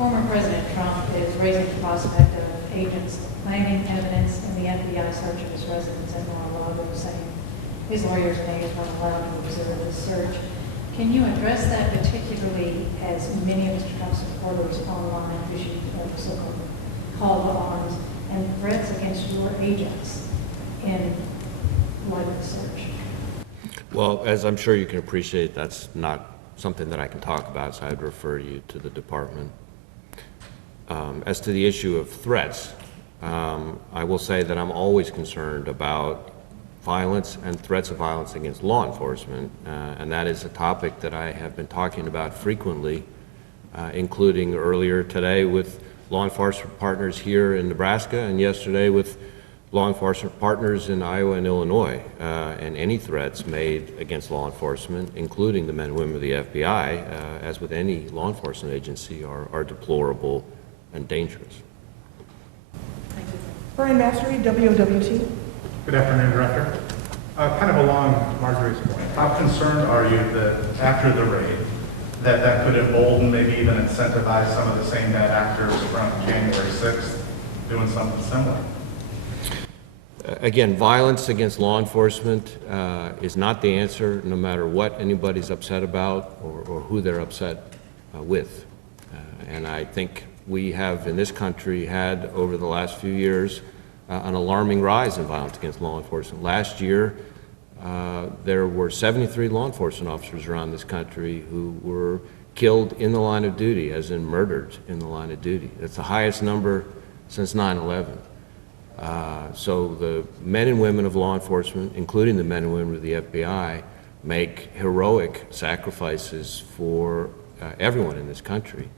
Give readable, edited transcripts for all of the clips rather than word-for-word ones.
Former President Trump is raising the prospect of agents planting evidence in the FBI search of his residence at Mar-A-Lago, saying his lawyers may have been allowed to observe the search. Can you address that, particularly as many of Mr. Trump's supporters online issued so-called call to arms and threats against your agents in light of the search? Well, as I'm sure you can appreciate, that's not something that I can talk about, so I'd refer you to the department. As to the issue of threats, I will say that I'm always concerned about violence and threats of violence against law enforcement, and that is a topic that I have been talking about frequently, including earlier today with law enforcement partners here in Nebraska and yesterday with law enforcement partners in Iowa and Illinois, and any threats made against law enforcement, including the men and women of the FBI, as with any law enforcement agency, are deplorable and dangerous. Thank you. Brian Mastery, WOWT. Good afternoon, Director. Kind of along Marjorie's point, how concerned are you that after the raid, that could embolden, maybe even incentivize some of the same bad actors from January 6th doing something similar? Again, violence against law enforcement is not the answer, no matter what anybody's upset about or who they're upset with. And I think we have in this country had over the last few years an alarming rise in violence against law enforcement. Last year, there were 73 law enforcement officers around this country who were killed in the line of duty, as in murdered in the line of duty. That's the highest number since 9/11. So the men and women of law enforcement, including the men and women of the FBI, make heroic sacrifices for everyone in this country.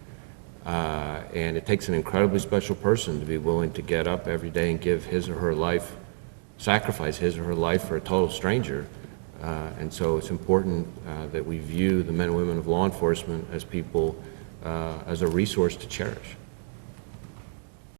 And it takes an incredibly special person to be willing to get up every day and give his or her life, sacrifice his or her life for a total stranger. And so it's important that we view the men and women of law enforcement as people, as a resource to cherish.